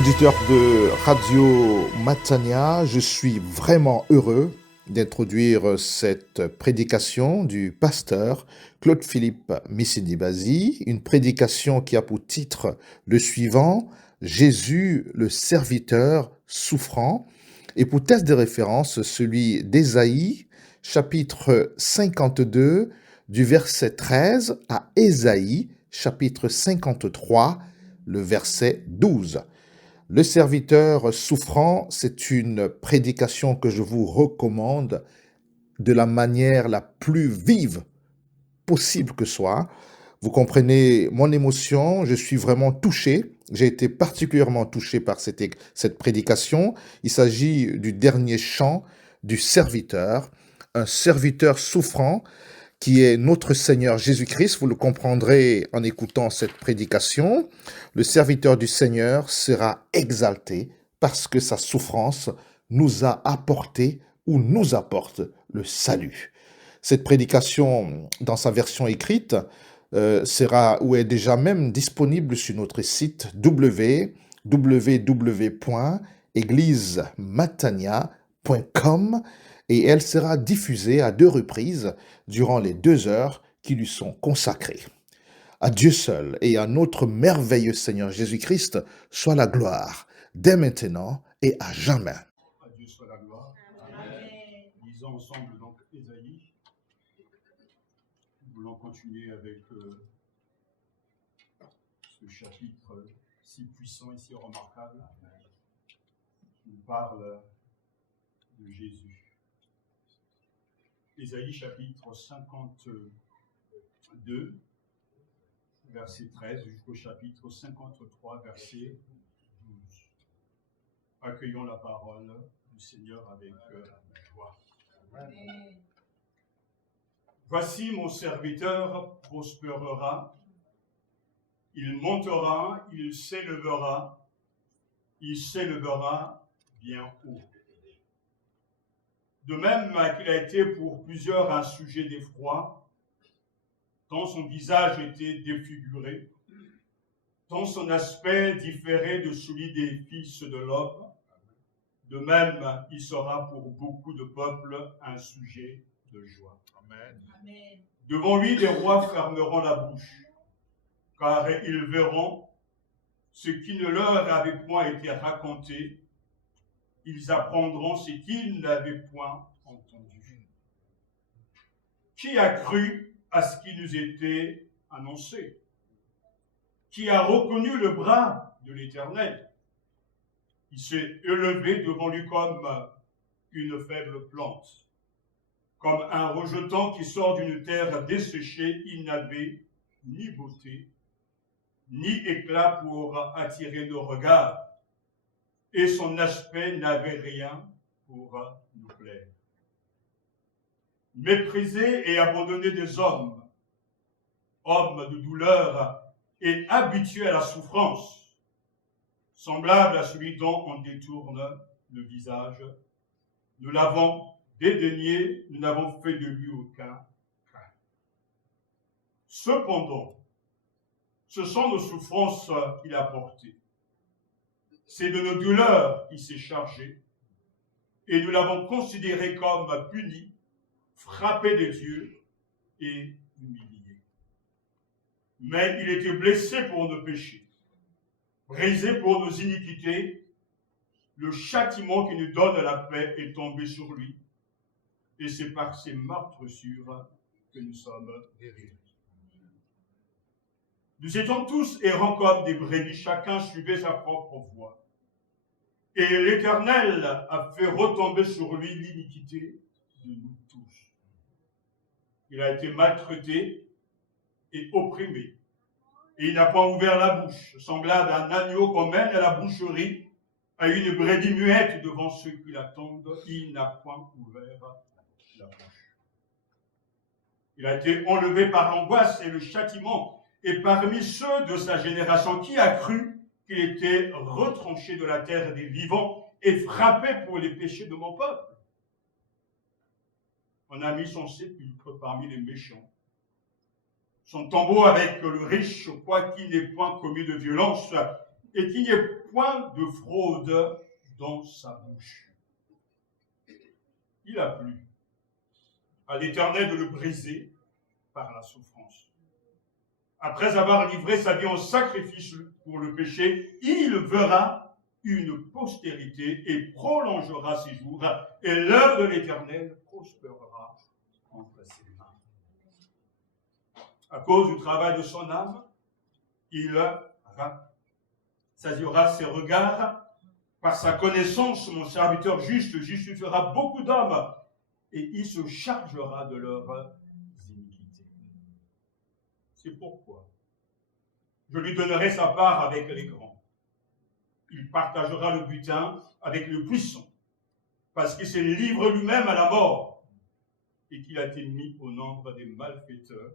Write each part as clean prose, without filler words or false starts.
Auditeur de Radio Matania, je suis vraiment heureux d'introduire cette prédication du pasteur Claude-Philippe Missidi-Bazi, une prédication qui a pour titre le suivant, Jésus le serviteur souffrant, et pour texte de référence celui d'Ésaïe, chapitre 52, du verset 13 à Ésaïe, chapitre 53, le verset 12. Le serviteur souffrant, c'est une prédication que je vous recommande de la manière la plus vive possible que soit. Vous comprenez mon émotion, je suis vraiment touché. J'ai été particulièrement touché par cette prédication. Il s'agit du dernier chant du serviteur, un serviteur souffrant qui est notre Seigneur Jésus-Christ. Vous le comprendrez en écoutant cette prédication. Le serviteur du Seigneur sera exalté parce que sa souffrance nous a apporté ou nous apporte le salut. Cette prédication, dans sa version écrite, sera ou est déjà même disponible sur notre site www.églisematania.com et elle sera diffusée à 2 reprises durant les 2 heures qui lui sont consacrées. À Dieu seul et à notre merveilleux Seigneur Jésus-Christ soit la gloire, dès maintenant et à jamais. À Dieu soit la gloire. Amen. Lisons ensemble donc Ésaïe. Nous voulons continuer avec ce chapitre si puissant et si remarquable qui nous parle de Jésus. Ésaïe chapitre 52, verset 13 jusqu'au chapitre 53, verset 12. Accueillons la parole du Seigneur avec joie. Amen. Voici mon serviteur prospérera, il montera, il s'élèvera bien haut. De même qu'il a été pour plusieurs un sujet d'effroi, tant son visage était défiguré, tant son aspect différait de celui des fils de l'homme, de même il sera pour beaucoup de peuples un sujet de joie. Amen. Amen. Devant lui, les rois fermeront la bouche, car ils verront ce qui ne leur avait point été raconté, ils apprendront ce qu'ils n'avaient point entendu. Qui a cru à ce qui nous était annoncé? Qui a reconnu le bras de l'Éternel? Il s'est élevé devant lui comme une faible plante, comme un rejeton qui sort d'une terre desséchée. Il n'avait ni beauté, ni éclat pour attirer nos regards, et son aspect n'avait rien pour nous plaire. Méprisé et abandonné des hommes, homme de douleur et habitué à la souffrance, semblable à celui dont on détourne le visage, nous l'avons dédaigné, nous n'avons fait de lui aucun craint. Cependant, ce sont nos souffrances qu'il a portées. C'est de nos douleurs qu'il s'est chargé, et nous l'avons considéré comme puni, frappé de Dieu et humilié. Mais il était blessé pour nos péchés, brisé pour nos iniquités. Le châtiment qui nous donne la paix est tombé sur lui, et c'est par ses meurtrissures que nous sommes guéris. Nous étions tous errants comme des brebis, chacun suivait sa propre voie. Et l'Éternel a fait retomber sur lui l'iniquité de nous tous. Il a été maltraité et opprimé. Et il n'a pas ouvert la bouche, semblable à un agneau qu'on mène à la boucherie, à une brebis muette devant ceux qui l'attendent. Il n'a point ouvert la bouche. Il a été enlevé par l'angoisse et le châtiment. Et parmi ceux de sa génération, qui a cru qu'il était retranché de la terre des vivants et frappé pour les péchés de mon peuple? On a mis son sépulcre parmi les méchants, son tombeau avec le riche, quoiqu'il n'ait point commis de violence, et qu'il n'y ait point de fraude dans sa bouche. Il a plu à l'Éternel de le briser par la souffrance. Après avoir livré sa vie en sacrifice pour le péché, il verra une postérité et prolongera ses jours, et l'œuvre de l'Éternel prospérera entre ses mains. À cause du travail de son âme, il saisira ses regards. Par sa connaissance, mon serviteur juste justifiera beaucoup d'hommes, et il se chargera de leurs iniquités. C'est pourquoi je lui donnerai sa part avec les grands. Il partagera le butin avec le puissant, parce qu'il s'est livré lui-même à la mort, et qu'il a été mis au nombre des malfaiteurs,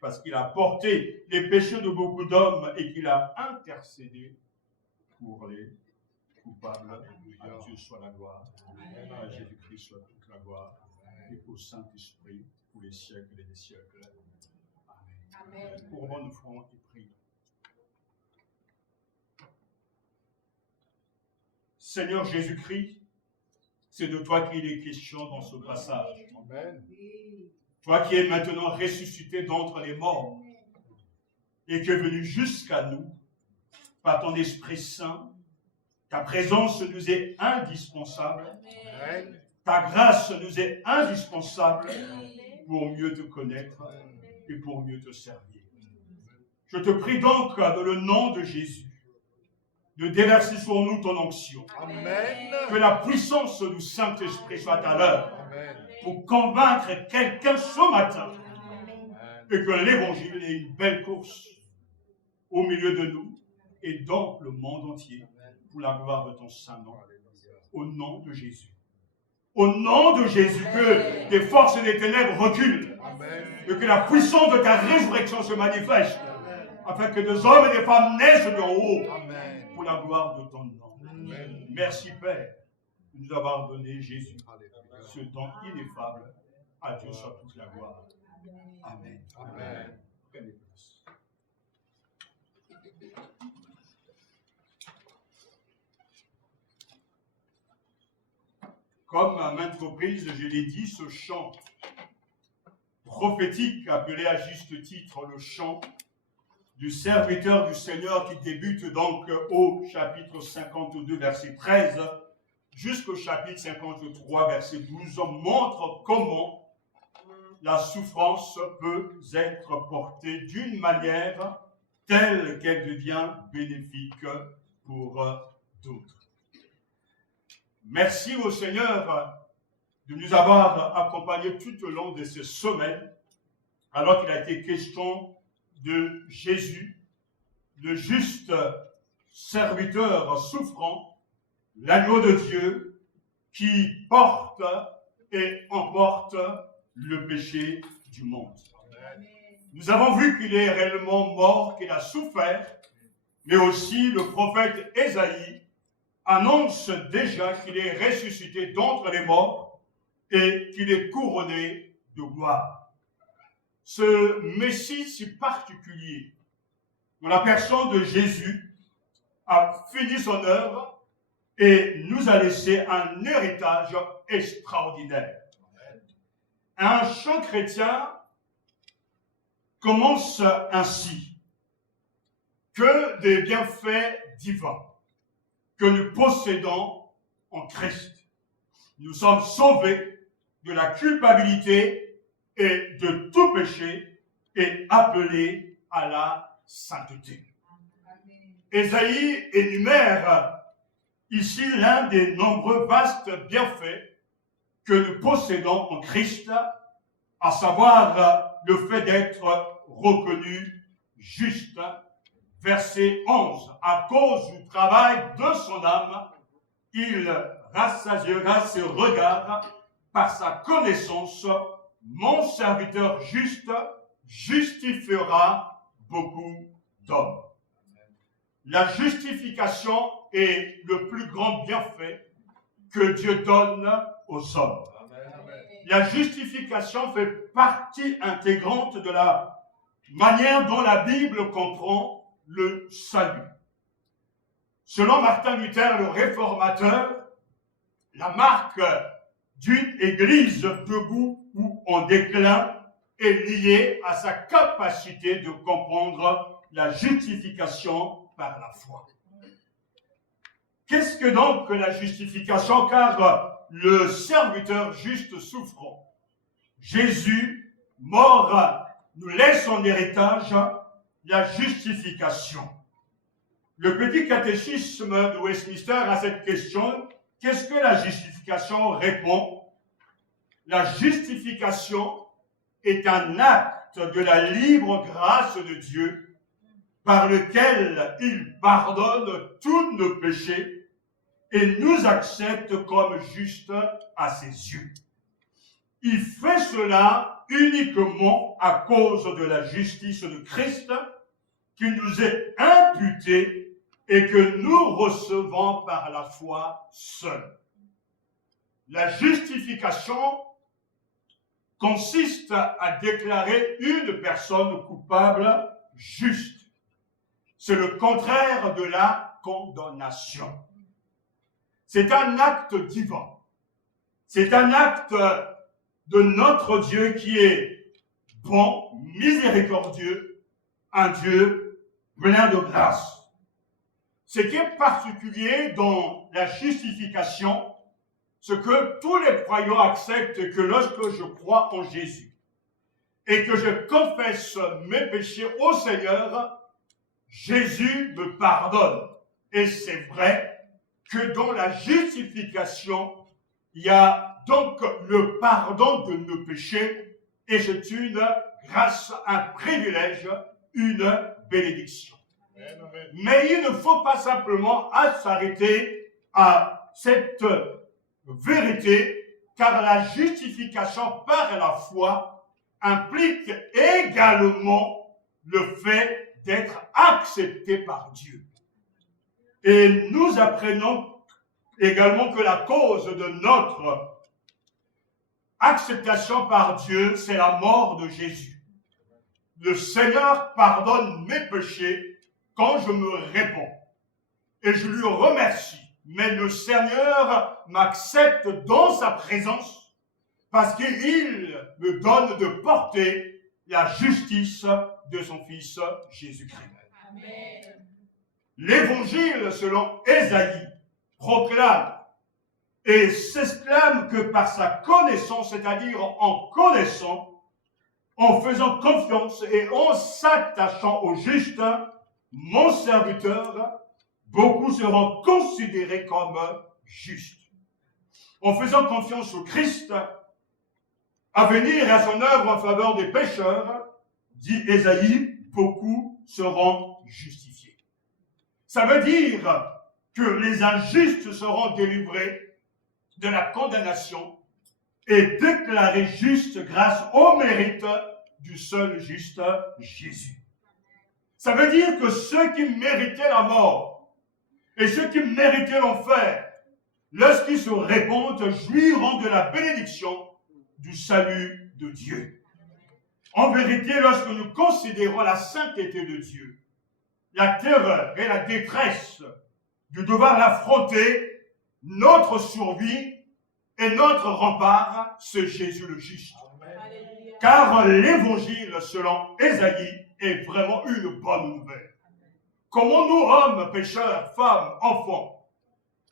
parce qu'il a porté les péchés de beaucoup d'hommes et qu'il a intercédé pour les coupables. À Dieu soit la gloire, à Jésus-Christ soit toute la gloire, et au Saint-Esprit pour les siècles et des siècles. Amen. Courbons nos fronts et prions. Seigneur Jésus-Christ, c'est de toi qu'il est question dans ce passage. Amen. Toi qui es maintenant ressuscité d'entre les morts et qui es venu jusqu'à nous par ton Esprit Saint, ta présence nous est indispensable. Amen. Ta grâce nous est indispensable pour mieux te connaître et pour mieux te servir. Je te prie donc, dans le nom de Jésus, de déverser sur nous ton onction. Amen. Que la puissance du Saint-Esprit soit à l'œuvre pour convaincre quelqu'un ce matin. Amen. Et que l'Évangile ait une belle course au milieu de nous et dans le monde entier pour la gloire de ton Saint-Nom. Au nom de Jésus. Au nom de Jésus, que des forces des ténèbres reculent. Amen. Et que la puissance de ta résurrection se manifeste. Amen. Afin que des hommes et des femmes naissent de haut. Amen. Pour la gloire de ton nom. Amen. Merci Père de nous avoir donné Jésus, ce don ineffable. À Dieu soit toute la gloire. Amen. Amen. Prenez place. Comme à maintes reprises, je l'ai dit, ce chant prophétique, appelé à juste titre le chant du serviteur du Seigneur, qui débute donc au chapitre 52, verset 13, jusqu'au chapitre 53, verset 12, montre comment la souffrance peut être portée d'une manière telle qu'elle devient bénéfique pour d'autres. Merci au Seigneur de nous avoir accompagnés tout au long de ces semaines, alors qu'il a été question de Jésus, le juste serviteur souffrant, l'agneau de Dieu qui porte et emporte le péché du monde. Amen. Nous avons vu qu'il est réellement mort, qu'il a souffert, mais aussi le prophète Ésaïe annonce déjà qu'il est ressuscité d'entre les morts et qu'il est couronné de gloire. Ce Messie si particulier, dont la personne de Jésus a fini son œuvre et nous a laissé un héritage extraordinaire. Un chant chrétien commence ainsi: que des bienfaits divins que nous possédons en Christ. Nous sommes sauvés de la culpabilité et de tout péché et appelés à la sainteté. Ésaïe énumère ici l'un des nombreux vastes bienfaits que nous possédons en Christ, à savoir le fait d'être reconnu juste. Verset 11, à cause du travail de son âme, il rassasiera ses regards par sa connaissance. Mon serviteur juste justifiera beaucoup d'hommes. La justification est le plus grand bienfait que Dieu donne aux hommes. La justification fait partie intégrante de la manière dont la Bible comprend le salut. Selon Martin Luther, le réformateur, la marque d'une église debout ou en déclin est liée à sa capacité de comprendre la justification par la foi. Qu'est-ce que donc la justification? Car le serviteur juste souffrant, Jésus, mort, nous laisse en héritage la justification. Le petit catéchisme de Westminster à cette question, qu'est-ce que la justification répond? La justification est un acte de la libre grâce de Dieu par lequel il pardonne tous nos péchés et nous accepte comme justes à ses yeux. Il fait cela uniquement à cause de la justice de Christ qui nous est imputée et que nous recevons par la foi seule. La justification consiste à déclarer une personne coupable juste. C'est le contraire de la condamnation. C'est un acte divin. C'est un acte de notre Dieu qui est bon, miséricordieux, un Dieu plein de grâce. Ce qui est particulier dans la justification, c'est que tous les croyants acceptent que lorsque je crois en Jésus et que je confesse mes péchés au Seigneur, Jésus me pardonne. Et c'est vrai que dans la justification, il y a donc le pardon de nos péchés et c'est une grâce, un privilège, une bénédiction. Mais il ne faut pas simplement s'arrêter à cette vérité, car la justification par la foi implique également le fait d'être accepté par Dieu. Et nous apprenons également que la cause de notre acceptation par Dieu, c'est la mort de Jésus. Le Seigneur pardonne mes péchés quand je me réponds. Et je lui remercie. Mais le Seigneur m'accepte dans sa présence parce qu'il me donne de porter la justice de son Fils Jésus-Christ. Amen. L'évangile selon Ésaïe proclame et s'exclame que par sa connaissance, c'est-à-dire en connaissant, en faisant confiance et en s'attachant au juste, mon serviteur, beaucoup seront considérés comme justes. En faisant confiance au Christ, à venir et à son œuvre en faveur des pécheurs, dit Ésaïe, beaucoup seront justifiés. Ça veut dire que les injustes seront délivrés de la condamnation et déclarés justes grâce au mérite du seul juste Jésus. Ça veut dire que ceux qui méritaient la mort et ceux qui méritaient l'enfer, lorsqu'ils se répandent, jouiront de la bénédiction du salut de Dieu. En vérité, lorsque nous considérons la sainteté de Dieu, la terreur et la détresse de devoir l'affronter, notre survie et notre rempart, c'est Jésus le juste. Car l'évangile selon Ésaïe est vraiment une bonne nouvelle. Comment nous, hommes, pécheurs, femmes, enfants,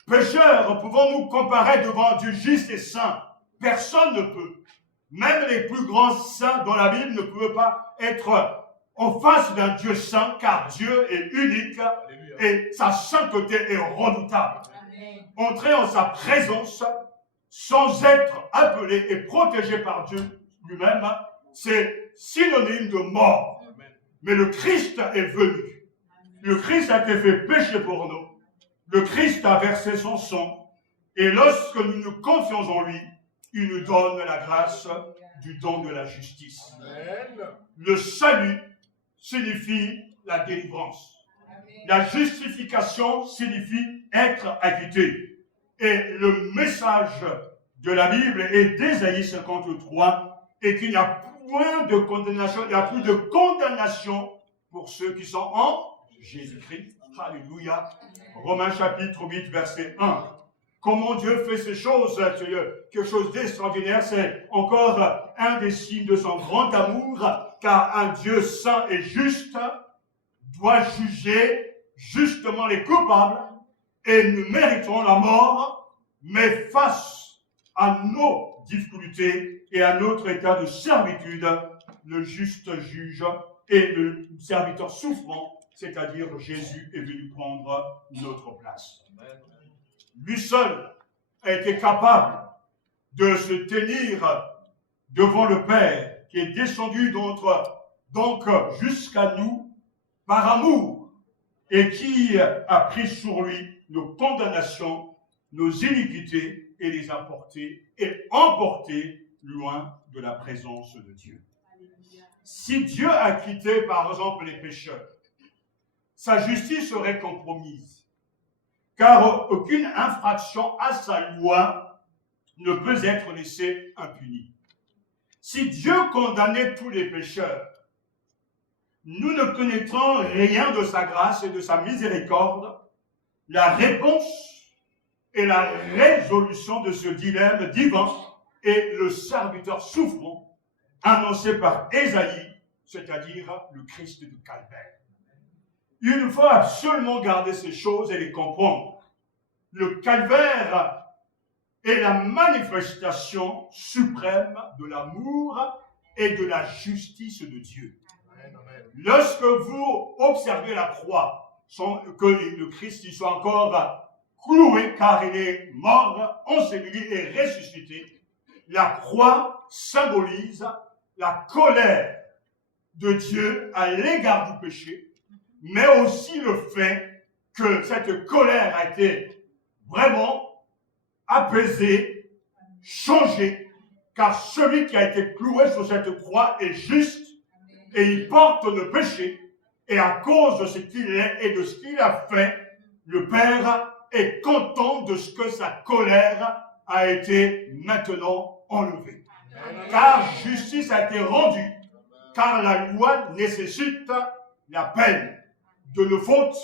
pécheurs, pouvons-nous comparer devant Dieu juste et saint? Personne ne peut. Même les plus grands saints dans la Bible ne peuvent pas être en face d'un Dieu saint, car Dieu est unique et sa sainteté est redoutable. Entrer en sa présence sans être appelé et protégé par Dieu lui-même, c'est synonyme de mort. Mais le Christ est venu. Le Christ a été fait péché pour nous. Le Christ a versé son sang. Et lorsque nous nous confions en lui, il nous donne la grâce du don de la justice. Amen. Le salut signifie la délivrance. Amen. La justification signifie être acquitté. Et le message de la Bible est d'Ésaïe 53 et qu'il n'y a point de condamnation, il n'y a plus de condamnation pour ceux qui sont en Jésus-Christ. Alléluia. Romains chapitre 8, verset 1. Comment Dieu fait ces choses, quelque chose d'extraordinaire, c'est encore un des signes de son grand amour, car un Dieu saint et juste doit juger justement les coupables, et nous méritons la mort, mais face à nos difficultés et à notre état de servitude, le juste juge et le serviteur souffrant, c'est-à-dire Jésus, est venu prendre notre place. Lui seul a été capable de se tenir devant le Père, qui est descendu donc jusqu'à nous par amour, et qui a pris sur lui nos condamnations, nos iniquités, et les a portées et emportées loin de la présence de Dieu. Si Dieu a quitté, par exemple, les pécheurs, sa justice serait compromise, car aucune infraction à sa loi ne peut être laissée impunie. Si Dieu condamnait tous les pécheurs, nous ne connaîtrons rien de sa grâce et de sa miséricorde. La réponse et la résolution de ce dilemme divin est le serviteur souffrant annoncé par Ésaïe, c'est-à-dire le Christ du Calvaire. Il faut absolument garder ces choses et les comprendre. Le Calvaire est la manifestation suprême de l'amour et de la justice de Dieu. Lorsque vous observez la croix, que le Christ y soit encore cloué, car il est mort, enseveli et ressuscité, la croix symbolise la colère de Dieu à l'égard du péché, mais aussi le fait que cette colère a été vraiment apaisée, changée, car celui qui a été cloué sur cette croix est juste et il porte le péché, et à cause de ce qu'il est et de ce qu'il a fait, le Père est content de ce que sa colère a été maintenant enlevée. Car justice a été rendue, car la loi nécessite la peine de nos fautes,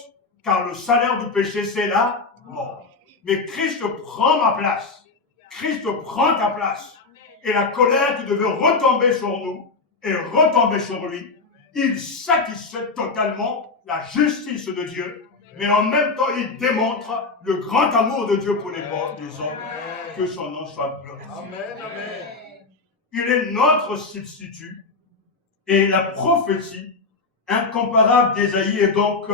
car le salaire du péché, c'est la mort. Mais Christ prend ma place. Christ prend ta place. Et la colère qui devait retomber sur nous est retombée sur lui. Il satisfait totalement la justice de Dieu, mais en même temps, il démontre le grand amour de Dieu pour les morts, les hommes. Que son nom soit glorifié. Il est notre substitut, et la prophétie incomparable d'Ésaïe est donc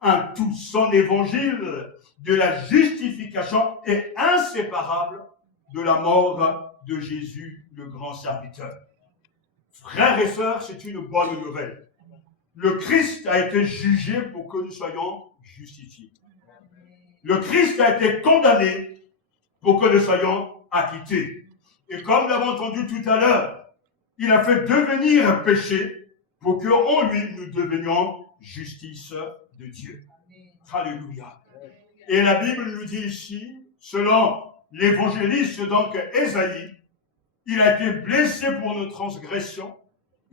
un tout. Son évangile de la justification est inséparable de la mort de Jésus, le grand serviteur. Frères et sœurs, c'est une bonne nouvelle. Le Christ a été jugé pour que nous soyons justifiés. Le Christ a été condamné pour que nous soyons acquittés. Et comme nous l'avons entendu tout à l'heure, il a fait devenir péché pour qu'en lui, nous devenions justice de Dieu. Alléluia. Et la Bible nous dit ici, selon l'évangéliste, donc Ésaïe, il a été blessé pour nos transgressions,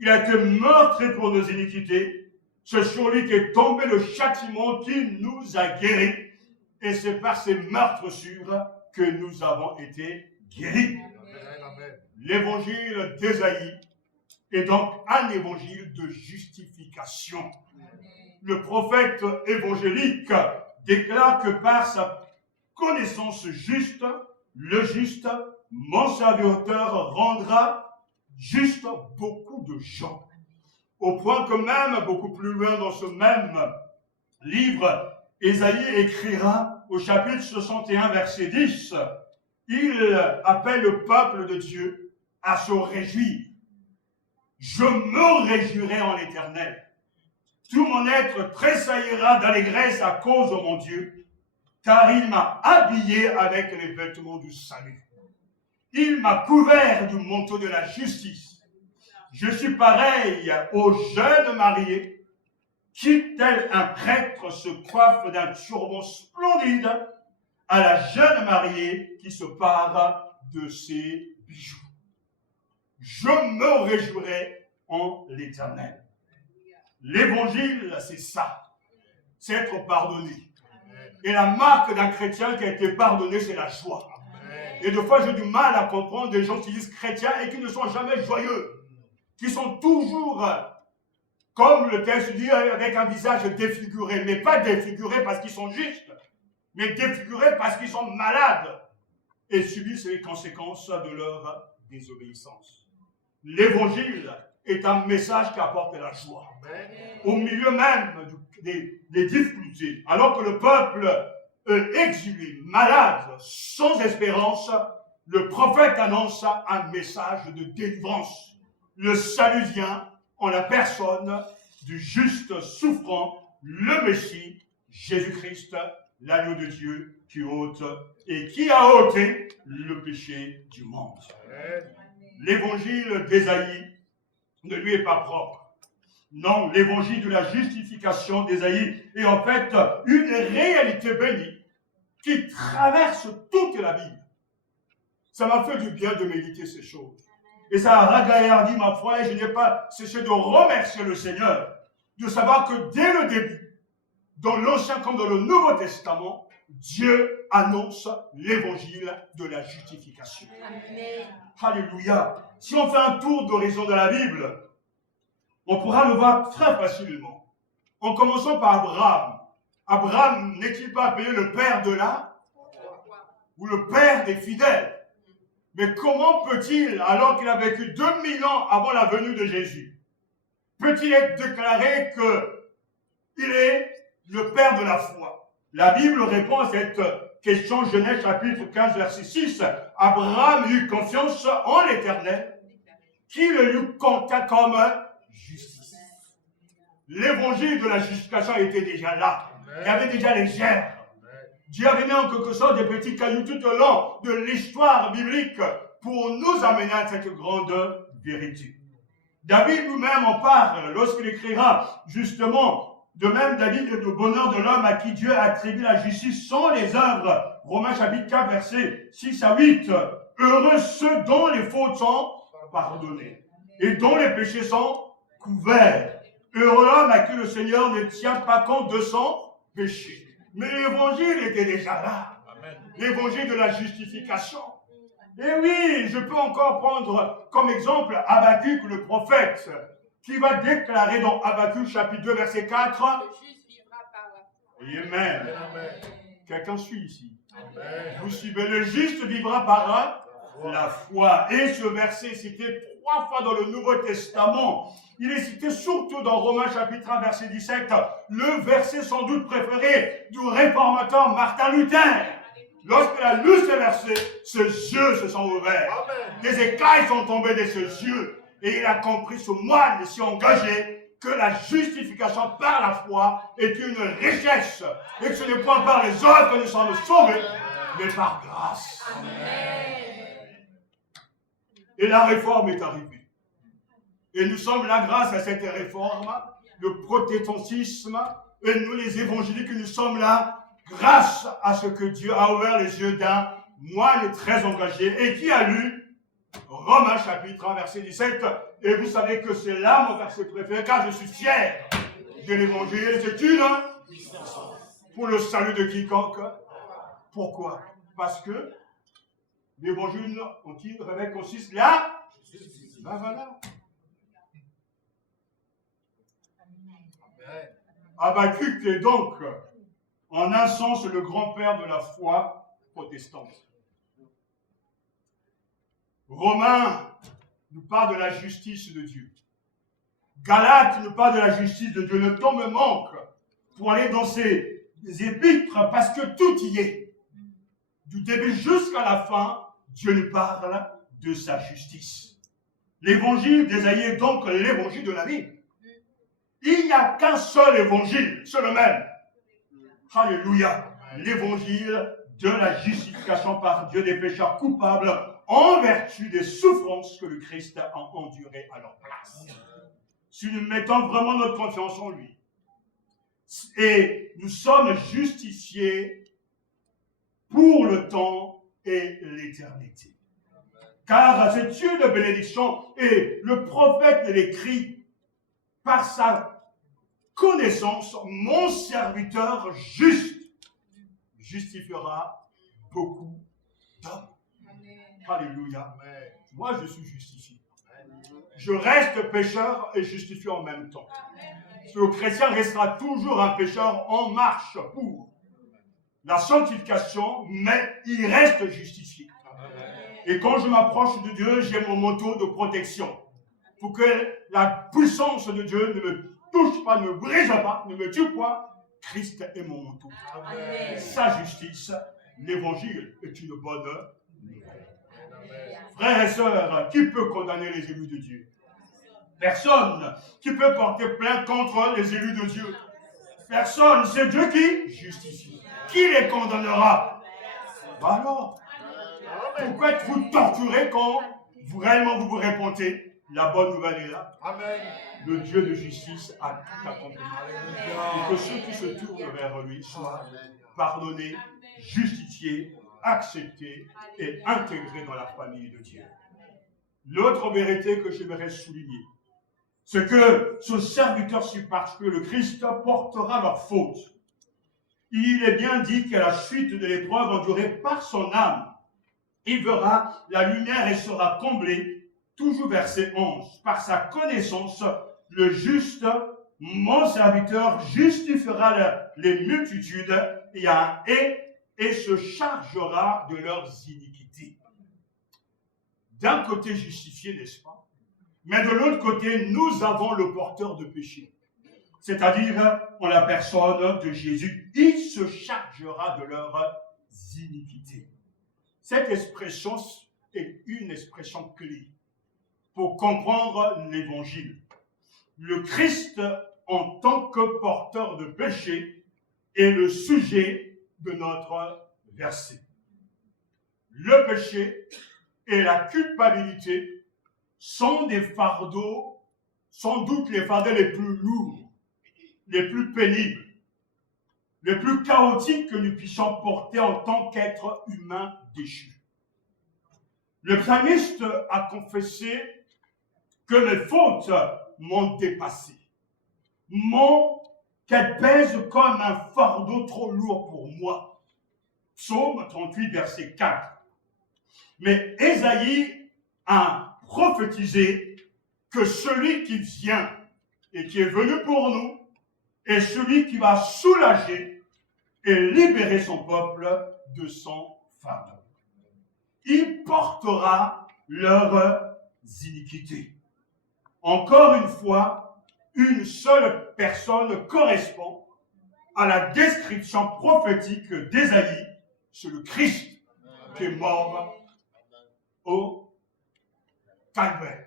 il a été meurtri pour nos iniquités, c'est sur lui qu'est tombé le châtiment qui nous a guéris, et c'est par ces meurtrissures que nous avons été guéris. L'évangile d'Ésaïe est donc un évangile de justification. Le prophète évangélique déclare que par sa connaissance juste, le juste, mon serviteur rendra juste beaucoup de gens. Au point que même, beaucoup plus loin dans ce même livre, Ésaïe écrira au chapitre 61, verset 10, il appelle le peuple de Dieu à se réjouir. Je me réjouirai en l'Éternel. Tout mon être tressaillira d'allégresse à cause de mon Dieu, car il m'a habillé avec les vêtements du salut. Il m'a couvert du manteau de la justice. Je suis pareil aux jeunes mariés qui, tel un prêtre, se coiffe d'un turban splendide, à la jeune mariée qui se pare de ses bijoux. Je me réjouirai en l'Éternel. L'évangile, c'est ça. c'est être pardonné. Et la marque d'un chrétien qui a été pardonné, c'est la joie. Et des fois, j'ai du mal à comprendre des gens qui disent chrétiens et qui ne sont jamais joyeux, qui sont toujours, comme le texte dit, avec un visage défiguré, mais pas défiguré parce qu'ils sont justes, mais défigurés parce qu'ils sont malades et subissent les conséquences de leur désobéissance. L'évangile est un message qui apporte la joie. Au milieu même des difficultés, alors que le peuple exilé, malade, sans espérance, le prophète annonce un message de délivrance. Le salut vient en la personne du juste souffrant, le Messie, Jésus-Christ, l'agneau de Dieu qui ôte et qui a ôté le péché du monde. L'évangile d'Ésaïe ne lui est pas propre. Non, l'évangile de la justification d'Ésaïe est en fait une réalité bénie qui traverse toute la Bible. Ça m'a fait du bien de méditer ces choses. Et ça a ragaillardi ma foi et je n'ai pas cessé de remercier le Seigneur de savoir que dès le début, dans l'Ancien comme dans le Nouveau Testament, Dieu annonce l'évangile de la justification. Amen. Alléluia. Si on fait un tour d'horizon de la Bible, on pourra le voir très facilement. En commençant par Abraham. Abraham n'est-il pas appelé le père de la ou le père des fidèles? Mais comment peut-il, alors qu'il a vécu 2000 ans avant la venue de Jésus, peut-il être déclaré qu'il est le père de la foi? La Bible répond à cette question, Genèse chapitre 15, verset 6. Abraham eut confiance en l'Éternel, qui le lui compta comme justice. L'évangile de la justification était déjà là. Il y avait déjà les germes. Dieu avait mis en quelque sorte des petits cailloux tout au long de l'histoire biblique pour nous amener à cette grande vérité. David lui-même en parle lorsqu'il écrira justement, de même David est le bonheur de l'homme à qui Dieu attribue la justice sans les œuvres. Romains chapitre 4 versets 6 à 8. Heureux ceux dont les fautes sont pardonnées et dont les péchés sont couverts. Heureux l'homme à qui le Seigneur ne tient pas compte de son péché. Mais l'évangile était déjà là. L'évangile de la justification. Et oui, je peux encore prendre comme exemple Habakkuk le prophète, qui va déclarer dans Habakkuk chapitre 2 verset 4. Le juste vivra par la foi. Amen. Quelqu'un suit ici. Amen. Vous suivez, le juste vivra par la foi. Et ce verset est cité 3 fois dans le Nouveau Testament. Il est cité surtout dans Romains chapitre 1 verset 17, le verset sans doute préféré du réformateur Martin Luther. Lorsqu'il a lu ce verset, ses yeux se sont ouverts. Des écailles sont tombées de ses yeux. Et il a compris, ce moine si engagé, que la justification par la foi est une richesse. Et que ce n'est point par les œuvres que nous sommes sauvés, mais par grâce. Amen. Et la réforme est arrivée. Et nous sommes là grâce à cette réforme, le protestantisme, et nous les évangéliques, nous sommes là grâce à ce que Dieu a ouvert les yeux d'un moine très engagé et qui a lu Romains chapitre 1 verset 17. Et vous savez que c'est là mon verset préféré, car je suis fier de l'évangile. C'est une pour le salut de quiconque. Pourquoi? Parce que l'évangile, on-t-il révèle consiste là? Ben voilà. Habakkuk est donc, en un sens, le grand-père de la foi protestante. Romains nous parle de la justice de Dieu. Galates nous parle de la justice de Dieu. Le temps me manque pour aller dans ces épîtres parce que tout y est. Du début jusqu'à la fin, Dieu nous parle de sa justice. L'évangile d'Ésaïe est donc l'évangile de la vie. Il n'y a qu'un seul évangile, c'est le même. Alléluia. L'évangile de la justification par Dieu des pécheurs coupables en vertu des souffrances que le Christ a endurées à leur place. Si nous mettons vraiment notre confiance en lui, et nous sommes justifiés pour le temps et l'éternité. Car c'est Dieu de bénédiction, et le prophète l'écrit par sa connaissance, mon serviteur juste justifiera beaucoup d'hommes. Alléluia. Moi, je suis justifié. Je reste pécheur et justifié en même temps. Le chrétien restera toujours un pécheur en marche pour la sanctification, mais il reste justifié. Et quand je m'approche de Dieu, j'ai mon manteau de protection. Pour que la puissance de Dieu ne me touche pas, ne me brise pas, ne me tue pas. Christ est mon manteau. Sa justice, l'évangile est une bonne nouvelle. Frères et sœurs, qui peut condamner les élus de Dieu? Personne. Qui peut porter plainte contre les élus de Dieu? Personne. C'est Dieu qui justifie. Qui les condamnera? Bah alors, pourquoi êtes-vous torturé quand réellement vous vous répentez? La bonne nouvelle est là. Amen. Le Dieu de justice a tout accompli. Et que ceux qui se tournent vers lui soient pardonnés, justifiés, acceptés et intégrés dans la famille de Dieu. L'autre vérité que j'aimerais souligner, c'est que ce serviteur-ci, parce que le Christ portera leurs fautes. Il est bien dit qu'à la suite de l'épreuve endurée par son âme, il verra la lumière et sera comblé. Toujours verset 11. Par sa connaissance, le juste, mon serviteur, justifiera les multitudes et se chargera de leurs iniquités. D'un côté justifié, n'est-ce pas? Mais de l'autre côté, nous avons le porteur de péché. C'est-à-dire en la personne de Jésus. Il se chargera de leurs iniquités. Cette expression est une expression clé pour comprendre l'évangile. Le Christ, en tant que porteur de péché, est le sujet de notre verset. Le péché et la culpabilité sont des fardeaux, sans doute les fardeaux les plus lourds, les plus pénibles, les plus chaotiques que nous puissions porter en tant qu'être humain déchu. Le psalmiste a confessé que mes fautes m'ont dépassé, qu'elles pèsent comme un fardeau trop lourd pour moi. Psaume 38, verset 4. Mais Ésaïe a prophétisé que celui qui vient et qui est venu pour nous est celui qui va soulager et libérer son peuple de son fardeau. Il portera leurs iniquités. Encore une fois, une seule personne correspond à la description prophétique d'Ésaïe, c'est le Christ qui est mort au calvaire.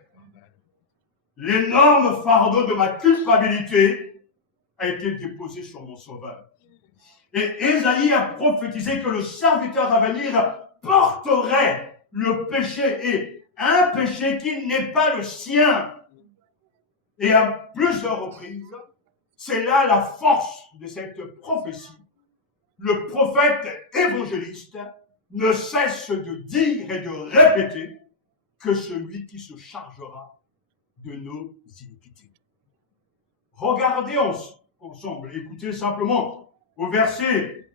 L'énorme fardeau de ma culpabilité a été déposé sur mon sauveur. Et Ésaïe a prophétisé que le serviteur à venir porterait le péché, et un péché qui n'est pas le sien. Et à plusieurs reprises, c'est là la force de cette prophétie. Le prophète évangéliste ne cesse de dire et de répéter que celui qui se chargera de nos iniquités. Regardez ensemble, écoutez simplement. Au verset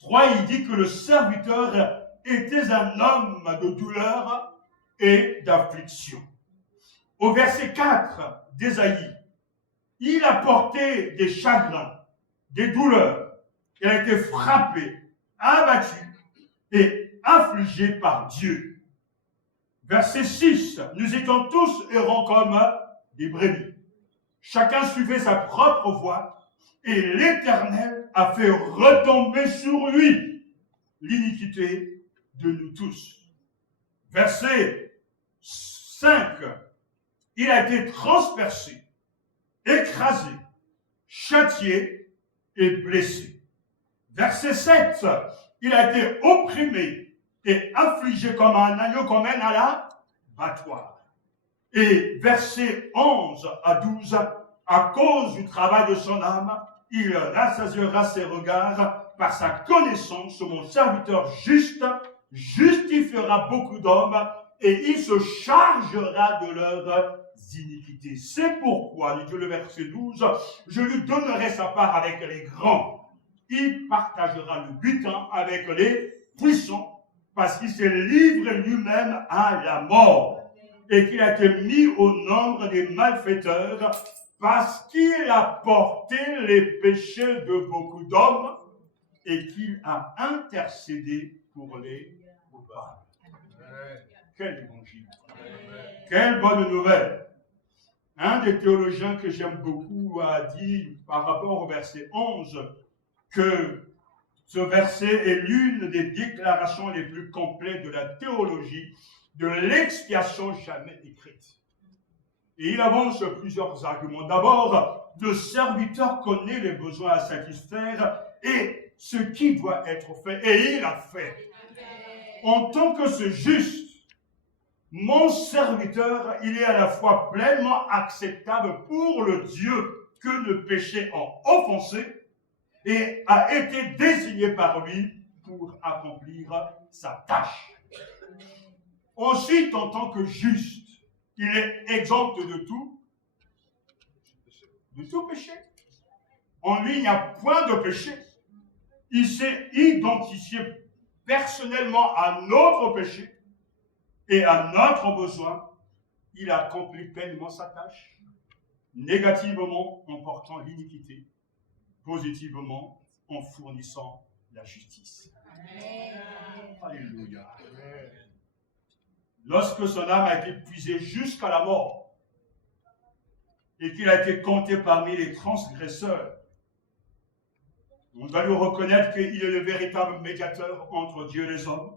3, il dit que le serviteur était un homme de douleur et d'affliction. Au verset 4 d'Ésaïe, il a porté des chagrins, des douleurs. Il a été frappé, abattu et affligé par Dieu. Verset 6, nous étions tous errants comme des brebis. Chacun suivait sa propre voie et l'Éternel a fait retomber sur lui l'iniquité de nous tous. Verset 5, il a été transpercé, écrasé, châtié et blessé. Verset 7, il a été opprimé et affligé comme un agneau qu'on mène à l'abattoir. Et versets 11 à 12, à cause du travail de son âme, il rassasiera ses regards par sa connaissance. Mon serviteur juste justifiera beaucoup d'hommes et il se chargera de leurs iniquités. C'est pourquoi, dit Dieu le verset 12, je lui donnerai sa part avec les grands. Il partagera le butin avec les puissants, parce qu'il s'est livré lui-même à la mort, et qu'il a été mis au nombre des malfaiteurs, parce qu'il a porté les péchés de beaucoup d'hommes, et qu'il a intercédé pour les coupables. Quel évangile! Quelle bonne nouvelle! Un des théologiens que j'aime beaucoup a dit par rapport au verset 11 que ce verset est l'une des déclarations les plus complètes de la théologie de l'expiation jamais écrite. Et il avance plusieurs arguments. D'abord, le serviteur connaît les besoins à satisfaire et ce qui doit être fait, et il a fait. En tant que ce juste, mon serviteur, il est à la fois pleinement acceptable pour le Dieu que le péché a offensé et a été désigné par lui pour accomplir sa tâche. Ensuite, en tant que juste, il est exempt de tout péché. En lui, il n'y a point de péché. Il s'est identifié personnellement à notre péché et à notre besoin. Il accomplit pleinement sa tâche, négativement en portant l'iniquité, positivement en fournissant la justice. Amen. Alléluia. Amen. Lorsque son âme a été épuisée jusqu'à la mort et qu'il a été compté parmi les transgresseurs, on doit lui reconnaître qu'il est le véritable médiateur entre Dieu et les hommes,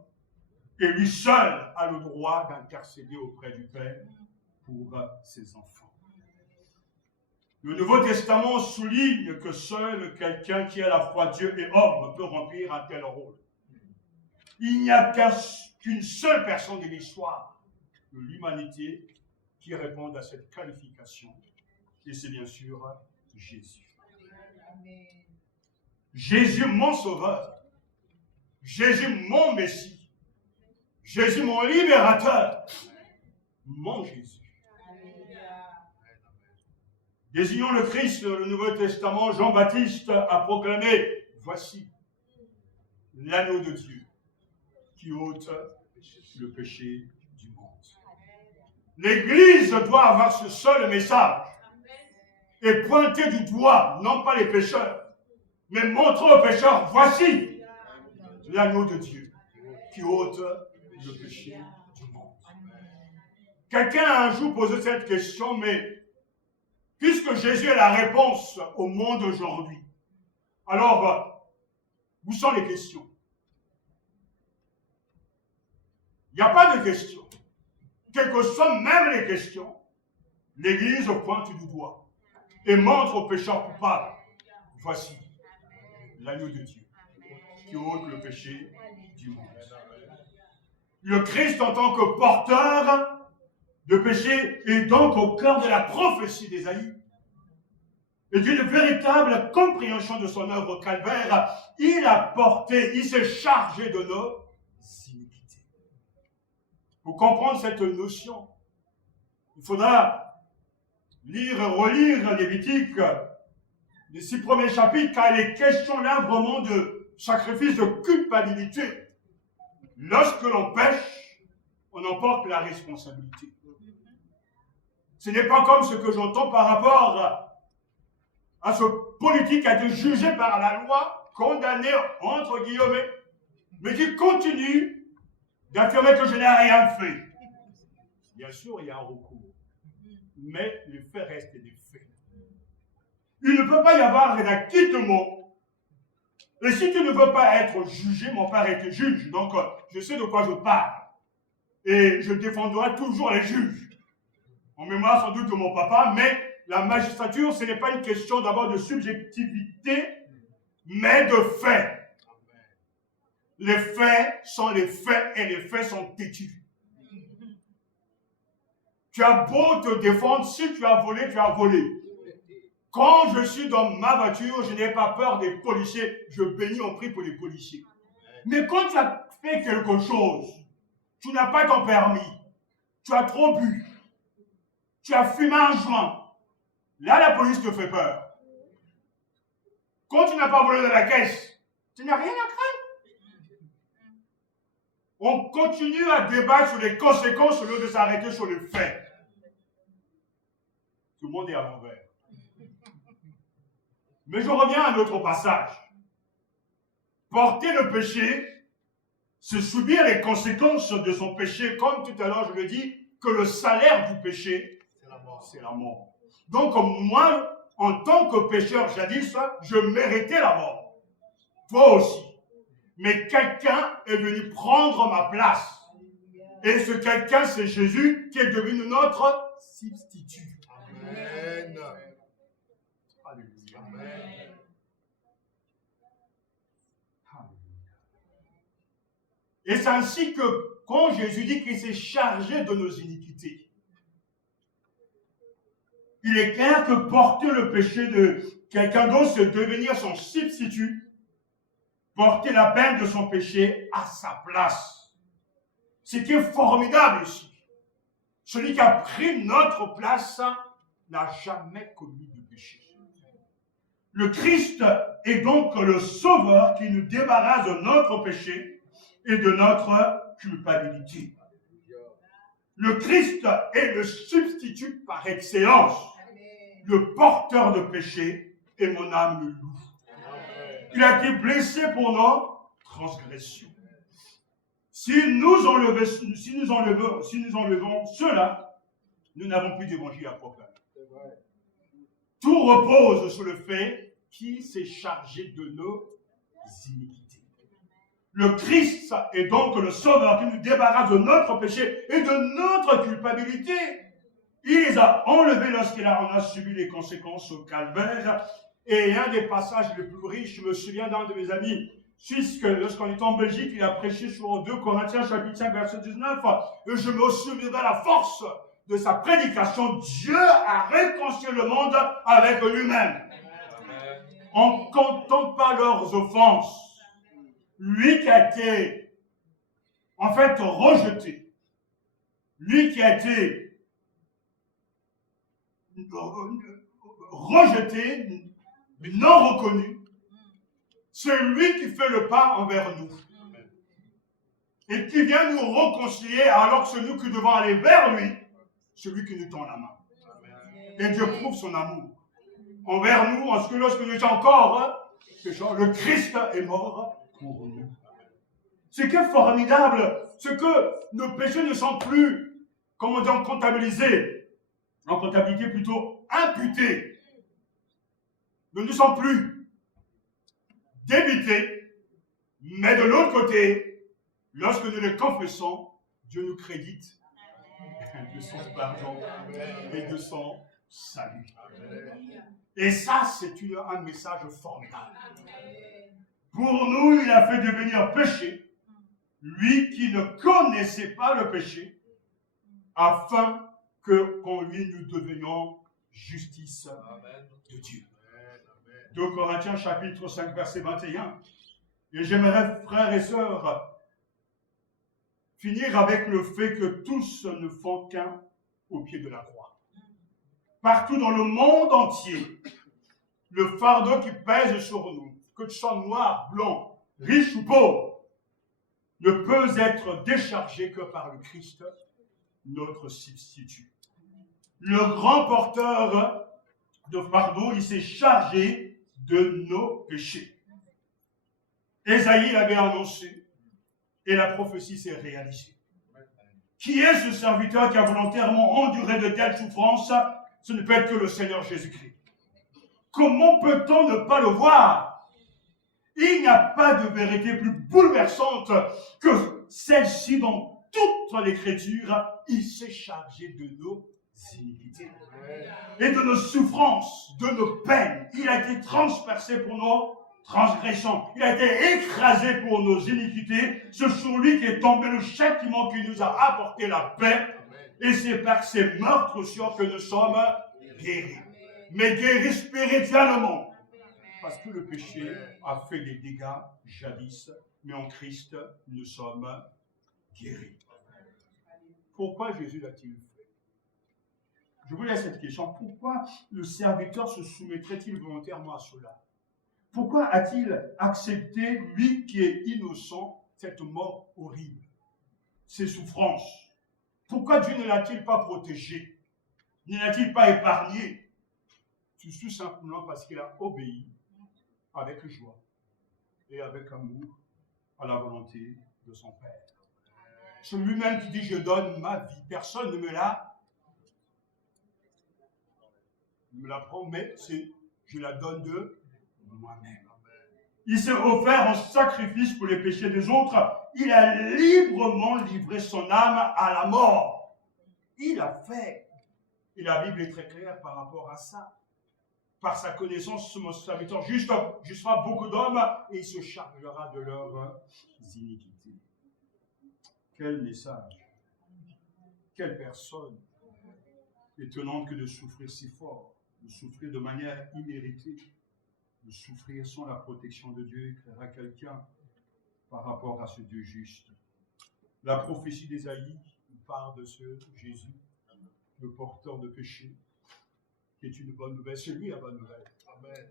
et lui seul a le droit d'intercéder auprès du Père pour ses enfants. Le Nouveau Testament souligne que seul quelqu'un qui est à la fois Dieu et homme peut remplir un tel rôle. Il n'y a qu'une seule personne de l'histoire de l'humanité qui réponde à cette qualification, et c'est bien sûr Jésus. Amen. Jésus mon sauveur, Jésus mon Messie, Jésus mon libérateur, mon Jésus. Désignons le Christ, le Nouveau Testament, Jean-Baptiste a proclamé, voici l'agneau de Dieu qui ôte le péché du monde. L'Église doit avoir ce seul message et pointer du doigt, non pas les pécheurs, mais montrer aux pécheurs, voici l'agneau de Dieu qui ôte le péché du monde. Quelqu'un a un jour posé cette question, mais puisque Jésus est la réponse au monde d'aujourd'hui, alors où sont les questions? Il n'y a pas de questions. Quelles que soient même les questions, l'Église pointe du doigt et montre aux pécheurs coupables, voici l'agneau de Dieu qui ôte le péché du monde. Le Christ en tant que porteur de péché est donc au cœur de la prophétie d'Ésaïe et d'une véritable compréhension de son œuvre au calvaire. Il s'est chargé de nos iniquités. Pour comprendre cette notion, il faudra lire et relire Lévitique, les 6 premiers chapitres, car il est question là vraiment de sacrifice de culpabilité. Lorsque l'on pêche, on en porte la responsabilité. Ce n'est pas comme ce que j'entends par rapport à ce politique qui a été jugé par la loi, condamné entre guillemets, mais qui continue d'affirmer que je n'ai rien fait. Bien sûr, il y a un recours, mais les faits restent des faits. Il ne peut pas y avoir d'acquittement. Et si tu ne veux pas être jugé, mon père était juge, donc je sais de quoi je parle. Et je défendrai toujours les juges. En mémoire sans doute de mon papa, mais la magistrature, ce n'est pas une question d'abord de subjectivité, mais de faits. Les faits sont les faits et les faits sont têtus. Tu as beau te défendre, si tu as volé, tu as volé. Quand je suis dans ma voiture, je n'ai pas peur des policiers. Je bénis, on prie pour les policiers. Mais quand tu as fait quelque chose, tu n'as pas ton permis, tu as trop bu, tu as fumé un joint. Là, la police te fait peur. Quand tu n'as pas volé de la caisse, tu n'as rien à craindre. On continue à débattre sur les conséquences au lieu de s'arrêter sur les faits. Tout le monde est à l'envers. Mais je reviens à notre passage. Porter le péché, c'est subir les conséquences de son péché, comme tout à l'heure je le dis, que le salaire du péché, c'est la mort. Donc moi, en tant que pécheur jadis, je méritais la mort. Toi aussi. Mais quelqu'un est venu prendre ma place. Et ce quelqu'un, c'est Jésus qui est devenu notre substitut. Amen. Alléluia. Amen. Et c'est ainsi que quand Jésus dit qu'il s'est chargé de nos iniquités, il est clair que porter le péché de quelqu'un d'autre, c'est devenir son substitut, porter la peine de son péché à sa place. Ce qui est formidable ici, celui qui a pris notre place n'a jamais commis de péché. Le Christ est donc le sauveur qui nous débarrasse de notre péché et de notre culpabilité. Le Christ est le substitut par excellence, le porteur de péché, et mon âme le loue. Il a été blessé pour nos transgressions. Si nous enlevons cela, nous n'avons plus d'évangile à proclamer. Tout repose sur le fait qu'il s'est chargé de nos iniquités. Le Christ est donc le sauveur qui nous débarrasse de notre péché et de notre culpabilité. Il les a enlevés lorsqu'il en a subi les conséquences au calvaire. Et un des passages les plus riches, je me souviens d'un de mes amis suisse, lorsqu'on était en Belgique, il a prêché sur 2 Corinthiens chapitre 5 verset 19. Et je me souviens de la force de sa prédication. Dieu a réconcilié le monde avec lui-même. En ne comptant pas leurs offenses. Lui qui a été, en fait, rejeté, lui qui a été rejeté, non reconnu, c'est lui qui fait le pas envers nous. Et qui vient nous réconcilier alors que c'est nous qui devons aller vers lui, celui qui nous tend la main. Et Dieu prouve son amour envers nous, parce que lorsque nous étions encore pécheurs, le Christ est mort pour nous. Ce qui est formidable, c'est que nos péchés ne sont plus, comment dire, comptabilisés, en comptabilité plutôt imputés. Nous ne sommes plus débités, mais de l'autre côté, lorsque nous les confessons, Dieu nous crédite de son pardon et de son salut. Et ça, c'est un message formidable. Pour nous, il a fait devenir péché lui qui ne connaissait pas le péché, afin qu'en lui nous devenions justice de Dieu. 2 Corinthiens chapitre 5 verset 21. Et j'aimerais, frères et sœurs, finir avec le fait que tous ne font qu'un au pied de la croix. Partout dans le monde entier, le fardeau qui pèse sur nous, que tu sois noir, blanc, riche ou pauvre, ne peut être déchargé que par le Christ, notre substitut. Le grand porteur de fardeau, il s'est chargé de nos péchés. Ésaïe l'avait annoncé et la prophétie s'est réalisée. Qui est ce serviteur qui a volontairement enduré de telles souffrances? Ce ne peut être que le Seigneur Jésus-Christ. Comment peut-on ne pas le voir? Il n'y a pas de vérité plus bouleversante que celle-ci dans toute l'Écriture. Il s'est chargé de nos iniquités et de nos souffrances, de nos peines. Il a été transpercé pour nos transgressions. Il a été écrasé pour nos iniquités. C'est sur lui qui est tombé le châtiment qui nous a apporté la paix. Et c'est par ses meurtrissures que nous sommes guéris. Mais guéris spirituellement. Parce que le péché a fait des dégâts jadis, mais en Christ, nous sommes guéris. Pourquoi Jésus l'a-t-il fait? Je vous laisse cette question. Pourquoi le serviteur se soumettrait-il volontairement à cela? Pourquoi a-t-il accepté, lui qui est innocent, cette mort horrible, ces souffrances? Pourquoi Dieu ne l'a-t-il pas protégé? Ne l'a-t-il pas épargné? Tout simplement parce qu'il a obéi avec joie et avec amour à la volonté de son Père. C'est lui-même qui dit, je donne ma vie. Personne ne me la prend, mais je la donne de moi-même. Il s'est offert en sacrifice pour les péchés des autres. Il a librement livré son âme à la mort. Il a fait. Et la Bible est très claire par rapport à ça. Par sa connaissance, mon serviteur jugera beaucoup d'hommes et il se chargera de leurs iniquités. Quel message! Quelle personne étonnante que de souffrir si fort, de souffrir de manière imméritée, de souffrir sans la protection de Dieu, éclairera quelqu'un par rapport à ce Dieu juste. La prophétie d'Ésaïe parle de ce Jésus, le porteur de péché, qui est une bonne nouvelle. C'est lui la bonne nouvelle. Amen.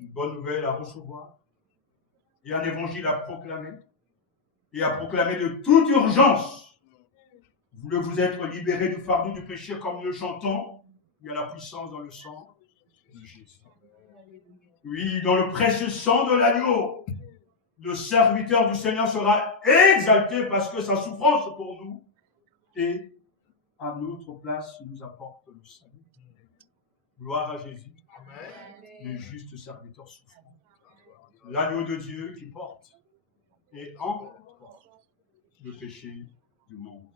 Une bonne nouvelle à recevoir et un évangile à proclamer et à proclamer de toute urgence. Voulez-vous être libérés du fardeau du péché comme nous le chantons? Il y a la puissance dans le sang de Jésus. Oui, dans le précieux sang de l'agneau, le serviteur du Seigneur sera exalté parce que sa souffrance pour nous et à notre place nous apporte le salut. Gloire à Jésus, le juste serviteur souffrant. L'agneau de Dieu qui porte et emporte le péché du monde.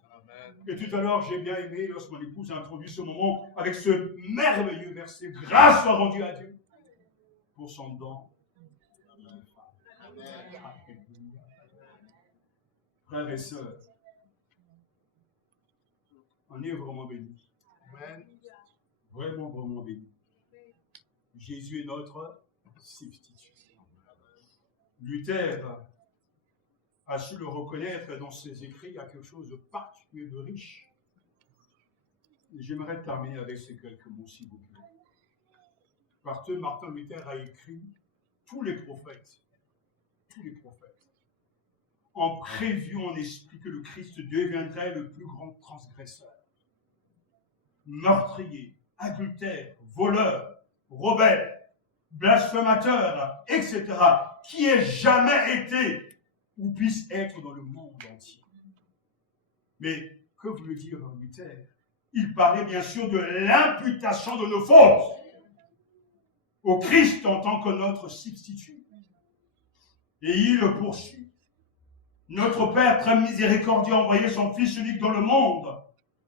Et tout à l'heure, j'ai bien aimé lorsque mon épouse a introduit ce moment avec ce merveilleux verset. Grâce soit rendue à Dieu pour son don. Frères et sœurs, on est vraiment bénis. Vraiment, vraiment bénis. Jésus est notre substitut. Luther a su le reconnaître dans ses écrits. Il y a quelque chose de particulier, de riche. J'aimerais terminer avec ces quelques mots, s'il vous plaît. Parce que Martin Luther a écrit tous les prophètes, en préviant en esprit que le Christ deviendrait le plus grand transgresseur, meurtrier, adultère, voleur, rebelle, blasphémateur, etc., qui ait jamais été ou puisse être dans le monde entier. Mais que voulait dire Luther? Il parlait bien sûr de l'imputation de nos fautes au Christ en tant que notre substitut. Et il poursuit. Notre Père très miséricordieux a envoyé son Fils unique dans le monde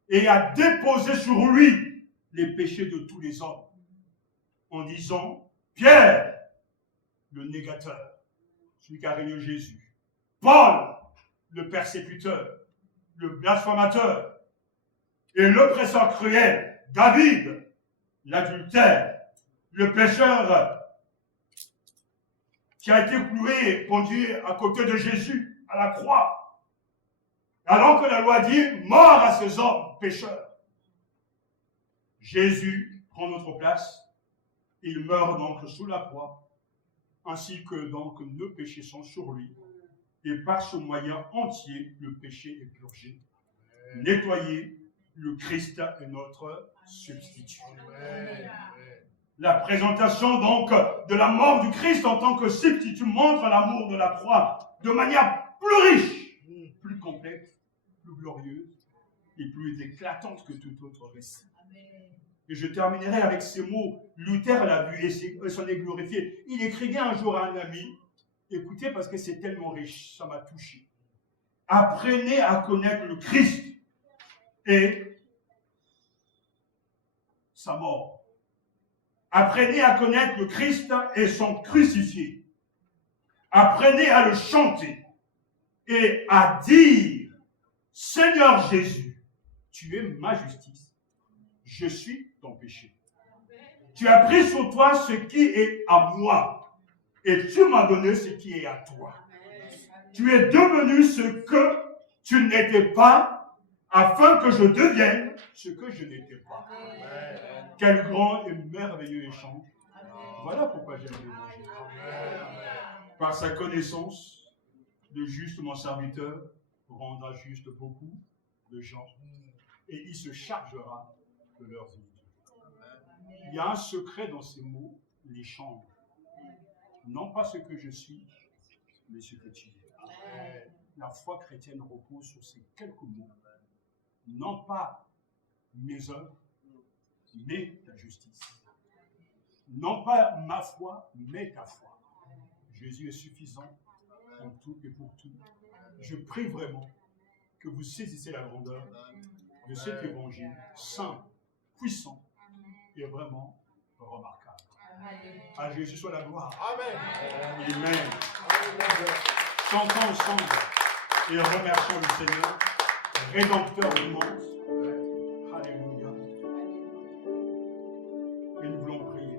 et a déposé sur lui les péchés de tous les hommes en disant, Pierre, le négateur, celui qui a régné Jésus, Paul, le persécuteur, le blasphémateur, et l'oppresseur cruel, David, l'adultère, le pécheur qui a été cloué et pendu à côté de Jésus à la croix, alors que la loi dit mort à ces hommes pécheurs. Jésus prend notre place, il meurt donc sous la croix, ainsi que donc nos péchés sont sur lui, et par ce moyen entier, le péché est purgé, nettoyé, le Christ est notre substitut. Amen. La présentation donc de la mort du Christ en tant que substitut montre l'amour de la croix de manière plus riche, plus complète, plus glorieuse et plus éclatante que tout autre récit. Et je terminerai avec ces mots. Luther l'a vu et s'en est glorifié. Il écrivait un jour à un ami, écoutez parce que c'est tellement riche, ça m'a touché. Apprenez à connaître le Christ et sa mort. Apprenez à connaître le Christ et son crucifié. Apprenez à le chanter et à dire, Seigneur Jésus, tu es ma justice, je suis ton péché. Tu as pris sur toi ce qui est à moi et tu m'as donné ce qui est à toi. Tu es devenu ce que tu n'étais pas afin que je devienne ce que je n'étais pas. Quel grand et merveilleux échange. Voilà pourquoi j'aime l'évangile. Par sa connaissance, le juste, mon serviteur, rendra juste beaucoup de gens et il se chargera de leurs iniquités. Il y a un secret dans ces mots, l'échange. Non pas ce que je suis, mais ce que tu es. La foi chrétienne repose sur ces quelques mots. Non pas mes œuvres, mais ta justice. Non pas ma foi, mais ta foi. Jésus est suffisant en tout et pour tout. Je prie vraiment que vous saisissez la grandeur de cet évangile simple, puissant et vraiment remarquable. À Jésus soit la gloire. Amen. Amen. Chantons ensemble et remercions le Seigneur, rédempteur immense. Alléluia. Et nous voulons prier.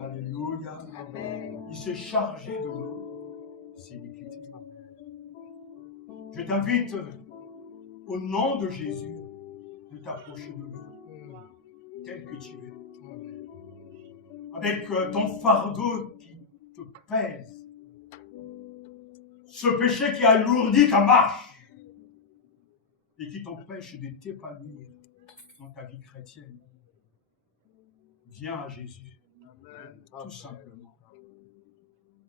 Alléluia. Il s'est chargé de nos iniquités. Je t'invite, au nom de Jésus, de t'approcher de lui, tel que tu es, avec ton fardeau qui te pèse, ce péché qui alourdit ta marche et qui t'empêche de t'épanouir dans ta vie chrétienne. Viens à Jésus, tout simplement,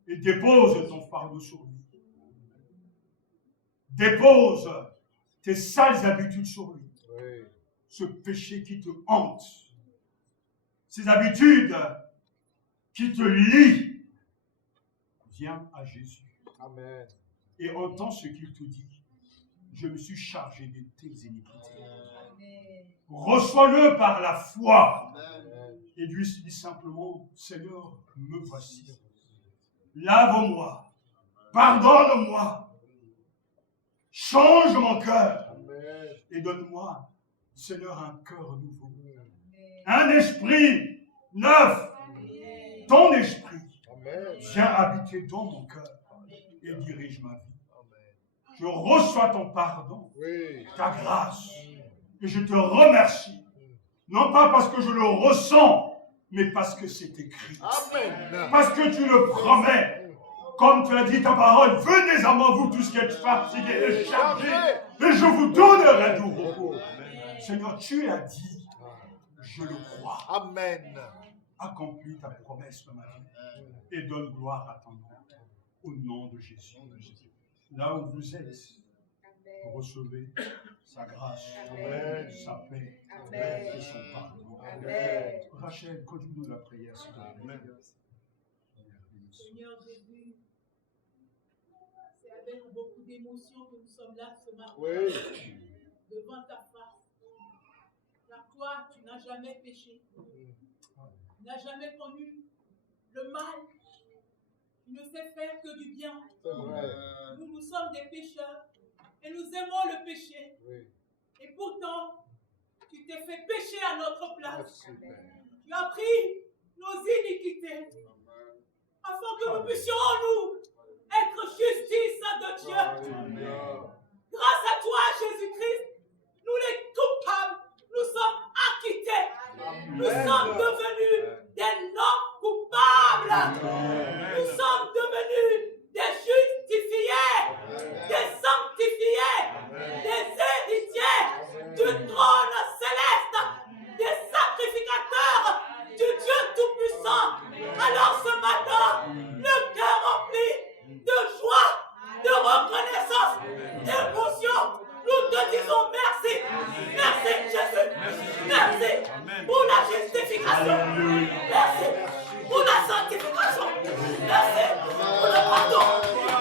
et dépose ton fardeau sur lui. Dépose tes sales habitudes sur lui. Ce péché qui te hante, ces habitudes qui te lient. Viens à Jésus. Amen. Et entends ce qu'il te dit. Je me suis chargé de tes iniquités. Reçois-le par la foi. Amen. Et lui dit simplement, Seigneur, me voici. Lave-moi. Pardonne-moi. Change mon cœur. Amen. Et donne-moi Seigneur, un cœur nouveau, un esprit neuf, ton esprit vient habiter dans mon cœur et dirige ma vie. Je reçois ton pardon, ta grâce, et je te remercie, non pas parce que je le ressens, mais parce que c'est écrit. Amen. Parce que tu le promets. Comme tu as dit ta parole, venez à moi vous tous qui êtes fatigués et chargés, et je vous donnerai du repos. Seigneur, tu l'as dit, je le crois. Amen. Accomplis ta promesse de ma vie et donne gloire à ton nom. Au nom de Jésus. Là où vous êtes, recevez sa grâce, Amen. Sa paix, Amen. Et son pardon. Amen. Rachel, conduis-nous la prière, s'il te plaît. Seigneur Jésus, c'est avec beaucoup d'émotion que nous sommes là ce matin, devant ta face. Car toi, tu n'as jamais péché. Tu n'as jamais connu le mal. Tu ne sais faire que du bien. Nous sommes des pécheurs et nous aimons le péché. Et pourtant, tu t'es fait pécher à notre place. Tu as pris nos iniquités afin que nous puissions nous être justice de Dieu. Grâce à toi, Jésus-Christ, nous les coupables, nous sommes acquittés. Nous sommes devenus des non-coupables. Nous sommes devenus des justifiés, des sanctifiés, des héritiers du trône céleste, des sacrificateurs du Dieu Tout-Puissant. Alors ce matin, le cœur rempli de joie, de reconnaissance, d'émotion, nous te disons merci. Merci Jésus. Merci pour la justification. Merci pour la sanctification. Merci pour le pardon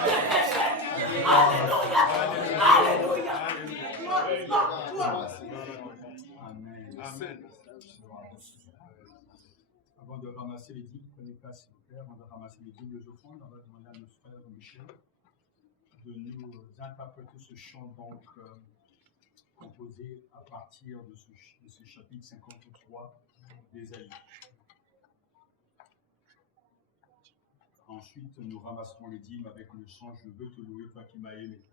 des péchés. Alléluia. Alléluia. Amen. Amen. Avant de ramasser les dîmes, prenez place s'il vous plaît. Avant de ramasser les dîmes, les offrandes, on va demander à notre frère Michel de nous interpréter ce chant donc composé à partir de ce chapitre 53 d'Ésaïe. Ensuite, nous ramasserons les dîmes avec le chant « Je veux te louer, toi qui m'as aimé ».